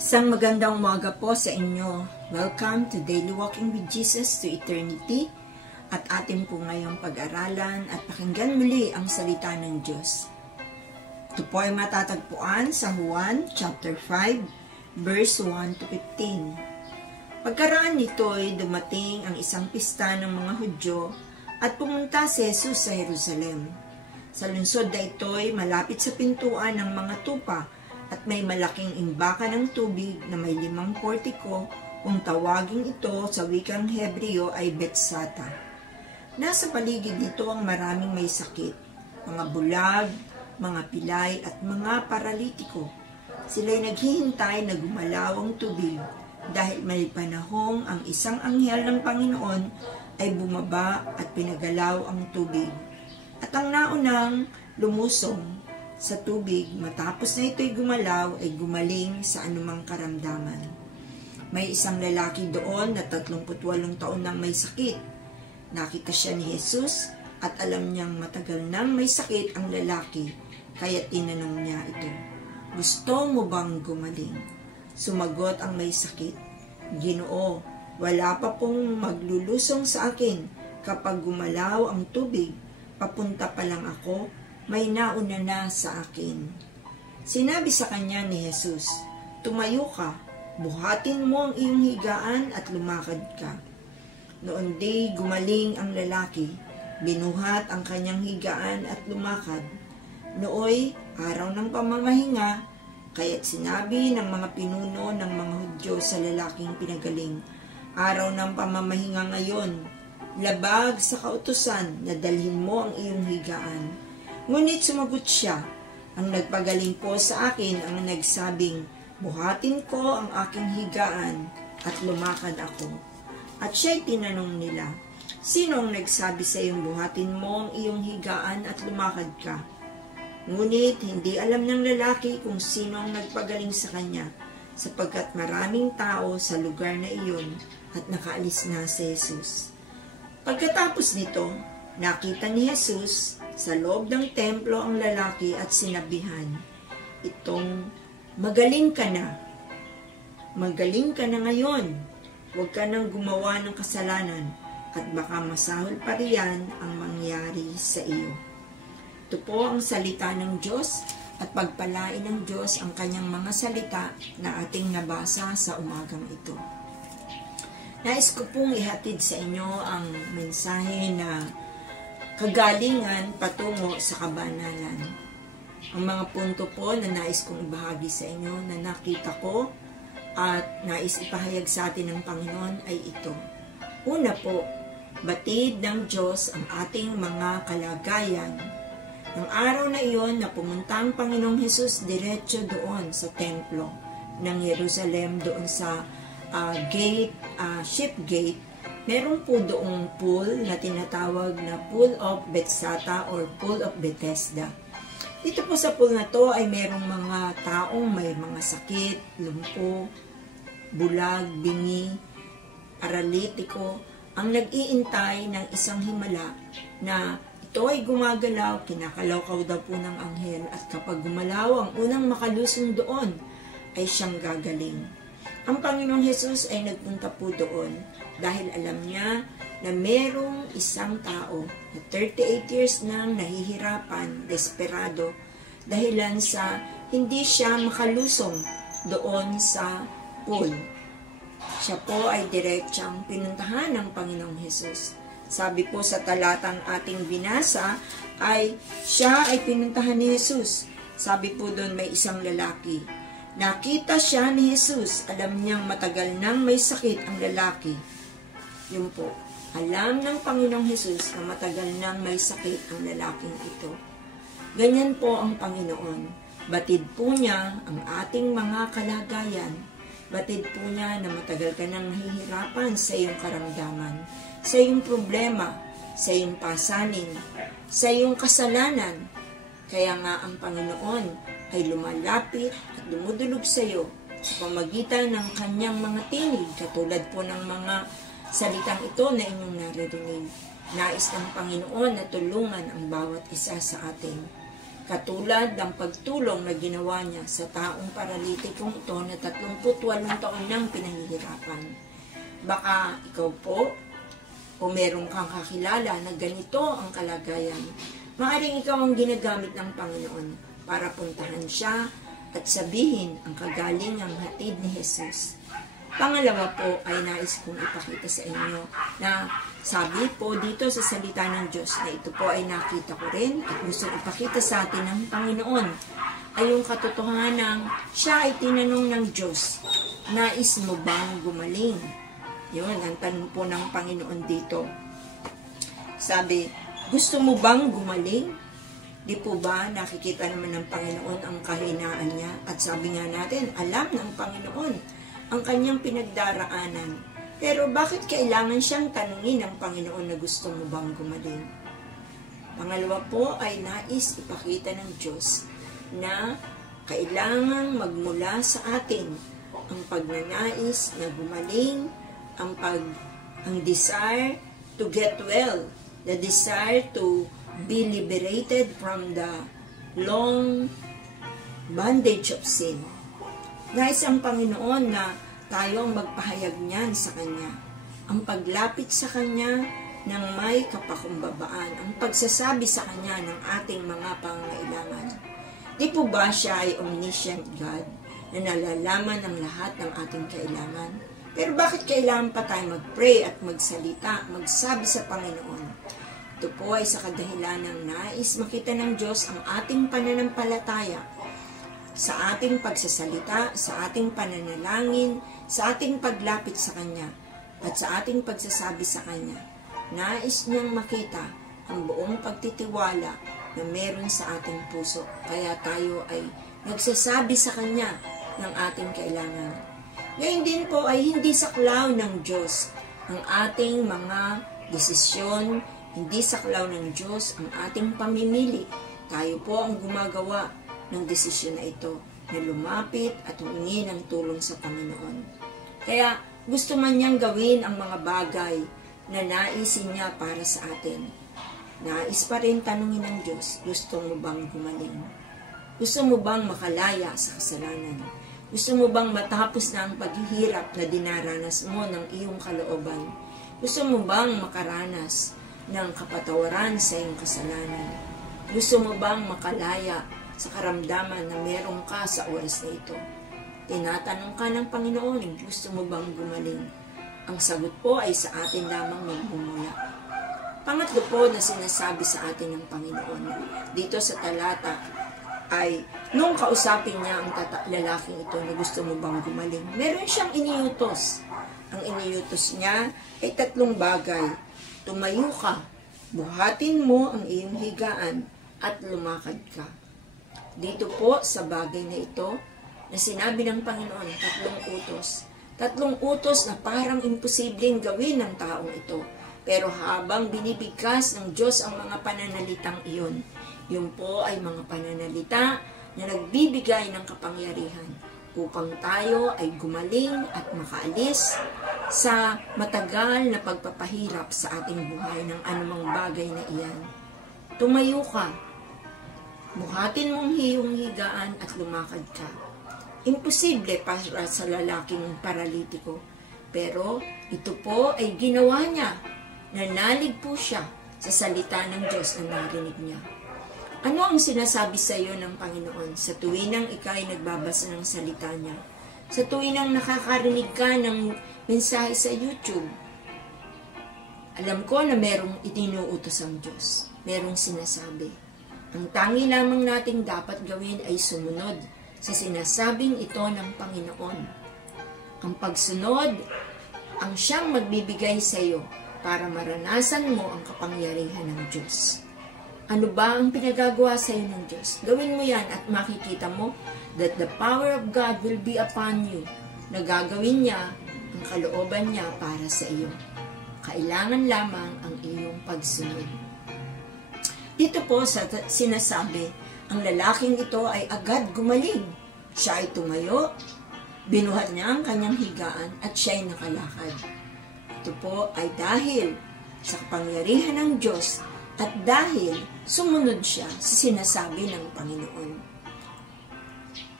Isang magandang umaga po sa inyo. Welcome to Daily Walking with Jesus to Eternity. At atin po ngayong pag-aralan at pakinggan muli ang salita ng Diyos. Ito po ay matatagpuan sa Juan chapter 5, verse 1 to 15. Pagkaraan nito ay dumating ang isang pista ng mga Hudyo at pumunta si Jesus sa Jerusalem. Sa lungsod na ito ay malapit sa pintuan ng mga tupa at may malaking imbakan ng tubig na may 5 portiko, kung tawagin ito sa wikang Hebreo ay Betsata. Nasa paligid nito ang maraming may sakit, mga bulag, mga pilay at mga paralitiko. Sila'y naghihintay na gumalaw ang tubig dahil may panahong ang isang anghel ng Panginoon ay bumaba at pinagalaw ang tubig. At ang naunang lumusong sa tubig, matapos na ito'y gumalaw, ay gumaling sa anumang karamdaman. May isang lalaki doon na 38 taon nang may sakit. Nakita siya ni Jesus at alam niyang matagal nang may sakit ang lalaki, kaya tinanong niya ito, "Gusto mo bang gumaling?" Sumagot ang may sakit, "Ginoo, wala pa pong maglulusong sa akin. Kapag gumalaw ang tubig, papunta pa lang ako, may nauna na sa akin." Sinabi sa kanya ni Jesus, "Tumayo ka, buhatin mo ang iyong higaan at lumakad ka." Noon di gumaling ang lalaki, binuhat ang kanyang higaan at lumakad. Nooy araw ng pamamahinga, kaya't sinabi ng mga pinuno ng mga Hudyo sa lalaking pinagaling, "Araw ng pamamahinga ngayon, labag sa kautusan na dalhin mo ang iyong higaan." Ngunit sumagot siya, "Ang nagpagaling po sa akin ang nagsabing, buhatin ko ang aking higaan at lumakad ako." At siya'y tinanong nila, "Sino ang nagsabi sa iyong buhatin mo ang iyong higaan at lumakad ka?" Ngunit hindi alam ng lalaki kung sino ang nagpagaling sa kanya, sapagkat maraming tao sa lugar na iyon at nakaalis na si Jesus. Pagkatapos nito, nakita ni Jesus sa loob ng templo ang lalaki at sinabihan itong, "Magaling ka na. Magaling ka na ngayon. Huwag ka nang gumawa ng kasalanan at baka masahol pa riyan ang mangyari sa iyo." Ito po ang salita ng Diyos at pagpalain ng Diyos ang kanyang mga salita na ating nabasa sa umagang ito. Nais ko pong ihatid sa inyo ang mensahe na kagalingan patungo sa kabanalan. Ang mga punto po na nais kong ibahagi sa inyo na nakita ko at nais ipahayag sa atin ng Panginoon ay ito. Una po, batid ng Diyos ang ating mga kalagayan. Ng araw na iyon na pumunta ang Panginoong Hesus diretso doon sa templo ng Jerusalem, doon sa ship gate, meron po doong pool na tinatawag na Pool of Betsata or Pool of Bethesda. Dito po sa pool na to ay merong mga taong may mga sakit, lumpo, bulag, bingi, paralitiko, ang nag-iintay ng isang himala na ito ay gumagalaw, kinakalawkaw daw po ng anghel, at kapag gumalaw ang unang makalusong doon ay siyang gagaling. Ang Panginoong Hesus ay nagpunta po doon dahil alam niya na merong isang tao na 38 years nang nahihirapan, desperado, dahilan sa hindi siya makalusong doon sa pool. Siya po ay diretsang pinuntahan ng Panginoong Hesus. Sabi po sa talatang ating binasa ay siya ay pinuntahan ni Hesus. Sabi po doon may isang lalaki. Nakita siya ni Jesus, alam niyang matagal nang may sakit ang lalaki. Yun po, alam ng Panginoong Jesus na matagal nang may sakit ang lalaking ito. Ganyan po ang Panginoon. Batid po niya ang ating mga kalagayan. Batid po niya na matagal ka nang nahihirapan sa iyong karamdaman, sa iyong problema, sa iyong pasanin, sa iyong kasalanan. Kaya nga ang Panginoon ay lumalapit at dumudulog sa iyo sa pamagitan ng kanyang mga tinig, katulad po ng mga salitang ito na inyong naririnig. Nais ng Panginoon na tulungan ang bawat isa sa atin. katulad ng pagtulong na ginawa niya sa taong paralitikong ito na 38 taon nang pinahihirapan. Baka ikaw po o meron kang kakilala na ganito ang kalagayan. Maaaring ikaw ang ginagamit ng Panginoon para puntahan siya at sabihin ang kagalingang hatid ni Jesus. Pangalawa po ay nais kong ipakita sa inyo na sabi po dito sa salita ng Diyos na ito po ay nakita ko rin at gusto ipakita sa atin ng Panginoon ay yung katotohanan siya ay tinanong ng Diyos, nais mo bang gumaling? Yun, ang tanong po ng Panginoon dito. Sabi, gusto mo bang gumaling? Di po ba nakikita naman ng Panginoon ang kahinaan niya? At sabi nga natin, alam ng Panginoon ang kanyang pinagdaraanan. Pero bakit kailangan siyang tanungin ng Panginoon na gusto mo bang gumaling? Pangalawa po ay nais ipakita ng Diyos na kailangang magmula sa atin ang pagnanais na gumaling, ang desire to get well, the desire to be liberated from the long bondage of sin. Nais ang Panginoon na tayo ang magpahayag niyan sa Kanya. Ang paglapit sa Kanya ng may kapakumbabaan, ang pagsasabi sa Kanya ng ating mga pangangailangan. Di po ba siya ay omniscient God na nalalaman ang lahat ng ating kailangan? Pero bakit kailangan pa tayo mag-pray at magsalita, magsabi sa Panginoon? Ito po ay sa kadahilan ng nais makita ng Diyos ang ating pananampalataya sa ating pagsasalita, sa ating pananalangin, sa ating paglapit sa Kanya, at sa ating pagsasabi sa Kanya. Nais niyang makita ang buong pagtitiwala na meron sa ating puso. Kaya tayo ay nagsasabi sa Kanya ng ating kailangan. Ngayon din po ay hindi saklaw ng Diyos ang ating mga desisyon, hindi saklaw ng Diyos ang ating pamimili. Tayo po ang gumagawa ng desisyon na ito, na lumapit at humingi ng tulong sa Panginoon. Kaya gusto man niyang gawin ang mga bagay na naisin niya para sa atin. Nais pa rin tanungin ng Diyos, gusto mo bang gumaling? Gusto mo bang makalaya sa kasalanan? Gusto mo bang matapos na ang paghihirap na dinaranas mo ng iyong kalooban? Gusto mo bang makaranas ng kapatawaran sa iyong kasalanan? Gusto mo bang makalaya sa karamdaman na meron ka sa oras na ito? Tinatanong ka ng Panginoon, gusto mo bang gumaling? Ang sagot po ay sa atin lamang magmumula. Pangatlo po na sinasabi sa atin ng Panginoon dito sa talata ay nung kausapin niya ang lalaking ito na gusto mo bang gumaling, meron siyang iniutos. Ang iniutos niya ay 3 bagay. Tumayo ka, buhatin mo ang iyong higaan at lumakad ka. Dito po sa bagay na ito na sinabi ng Panginoon, 3 utos. 3 utos na parang imposibleng gawin ng taong ito. Pero habang binibigkas ng Diyos ang mga pananalitang iyon, yun po ay mga pananalita na nagbibigay ng kapangyarihan upang tayo ay gumaling at makaalis sa matagal na pagpapahirap sa ating buhay ng anumang bagay na iyan. Tumayo ka, buhatin mong iyong higaan at lumakad ka. Imposible para sa lalaking paralitiko. Pero ito po ay ginawa niya. Nanalig po siya sa salita ng Diyos na narinig niya. Ano ang sinasabi sa iyo ng Panginoon sa tuwinang ikay nagbabasa ng salita niya? Sa tuwinang nakakarinig ka ng mensahe sa YouTube? Alam ko na merong itinuutos ang Diyos. Merong sinasabi. Ang tangi lamang nating dapat gawin ay sumunod sa sinasabing ito ng Panginoon. Ang pagsunod ang siyang magbibigay sa iyo para maranasan mo ang kapangyarihan ng Diyos. Ano ba ang pinagagawa sa iyo ng Diyos? Gawin mo yan at makikita mo that the power of God will be upon you. Nagagawin niya ang kalooban niya para sa iyo. Kailangan lamang ang iyong pagsunod. Dito po sa sinasabi, ang lalaking ito ay agad gumaling. Siya ay tumayo, binuhat niya ang kanyang higaan at siya ay nakalakad. Ito po ay dahil sa kapangyarihan ng Diyos At dahil sumunod siya sa sinasabi ng Panginoon.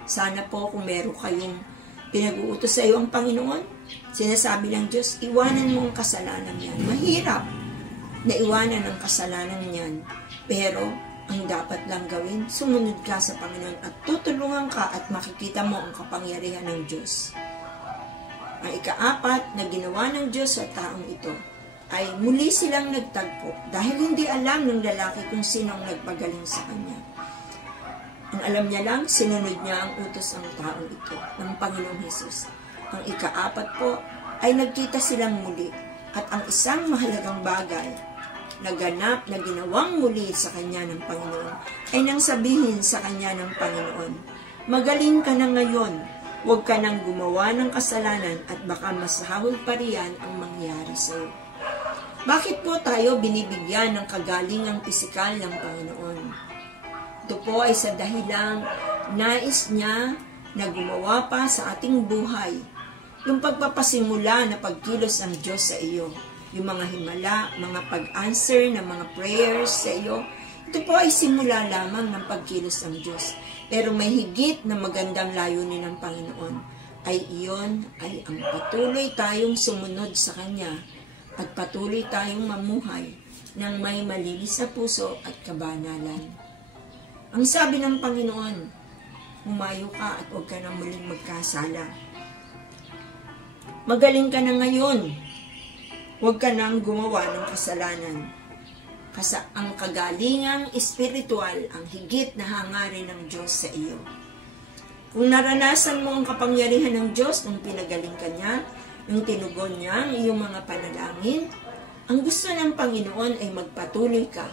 Sana po kung meron kayong pinag-uutos sa iyo ang Panginoon, sinasabi ng Diyos, iwanan mo ang kasalanan yan. Mahirap na iwanan ang kasalanan yan. Pero, ang dapat lang gawin, sumunod ka sa Panginoon at tutulungan ka at makikita mo ang kapangyarihan ng Diyos. Ang ika-4 na ginawa ng Diyos sa taong ito ay muli silang nagtagpo dahil hindi alam ng lalaki kung sino ang nagpagaling sa kanya. Ang alam niya lang, sinunod niya ang utos ng taong ito, ng Panginoong Hesus. Ang ika-4 po ay nagkita silang muli at ang isang mahalagang bagay na ganap na ginawang muli sa kanya ng Panginoon ay nang sabihin sa kanya ng Panginoon, magaling ka na ngayon, huwag ka nang gumawa ng kasalanan at baka masahol pa riyan ang mangyari sa iyo. Bakit po tayo binibigyan ng kagalingang pisikal ng Panginoon? Ito po ay sa dahilang nais niya na gumawa pa sa ating buhay. Yung pagpapasimula na pagkilos ng Diyos sa iyo. Yung mga himala, mga pag-answer ng mga prayers sa iyo. Ito po ay simula lamang ng pagkilos ng Diyos. Pero may higit na magandang layunin ng Panginoon. Ay iyon ay ang patuloy tayong sumunod sa Kanya at patuloy tayong mamuhay ng may malinis na puso at kabanalan. Ang sabi ng Panginoon, humayo ka at huwag ka na muling magkasala. Magaling ka na ngayon, huwag ka nang gumawa ng kasalanan. Kasi ang kagalingang espiritual ang higit na hangarin ng Diyos sa iyo. Kung naranasan mo ang kapangyarihan ng Diyos nung pinagaling ka niya, nung tinugon niya ang iyong mga panalangin, ang gusto ng Panginoon ay magpatuloy ka.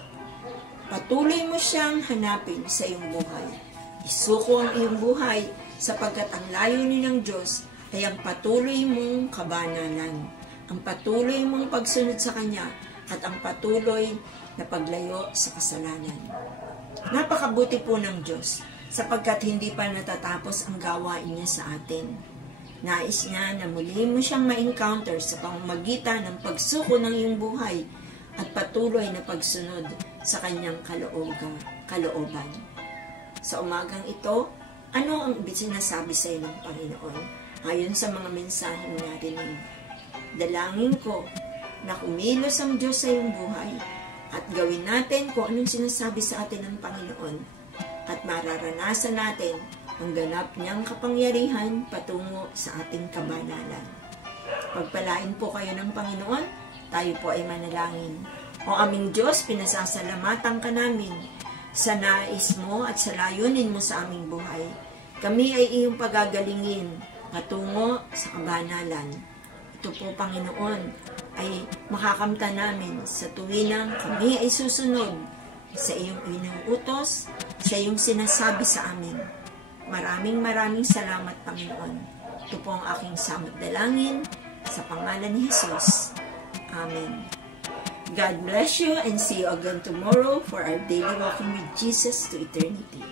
Patuloy mo siyang hanapin sa iyong buhay. Isuko ang iyong buhay sapagkat ang layunin ng Diyos ay ang patuloy mong kabanalan, ang patuloy mong pagsunod sa Kanya at ang patuloy na paglayo sa kasalanan. Napakabuti po ng Diyos sapagkat hindi pa natatapos ang gawain niya sa atin. Nais niya na muli mo siyang ma-encounter sa pamamagitan ng pagsuko ng iyong buhay at patuloy na pagsunod sa kanyang kalooban. Sa umagang ito, ano ang sinasabi sa iyo ng Panginoon? Ayon sa mga mensaheng narinig, dalangin ko na kumilos ang Diyos sa iyong buhay at gawin natin kung anong sinasabi sa atin ng Panginoon at mararanasan natin ang ganap niyang kapangyarihan patungo sa ating kabanalan. Pagpalain po kayo ng Panginoon, tayo po ay manalangin. O aming Diyos, pinasasalamatan ka namin sa nais mo at sa layunin mo sa aming buhay. Kami ay iyong pagagalingin patungo sa kabanalan. Ito po, Panginoon, ay makakamta namin sa tuwinang kami ay susunod sa iyong inuutos, sa iyong sinasabi sa amin. Maraming salamat, Panginoon. Ito po ang aking samot dalangin sa pangalan ni Jesus. Amen. God bless you and see you again tomorrow for our daily walking with Jesus to eternity.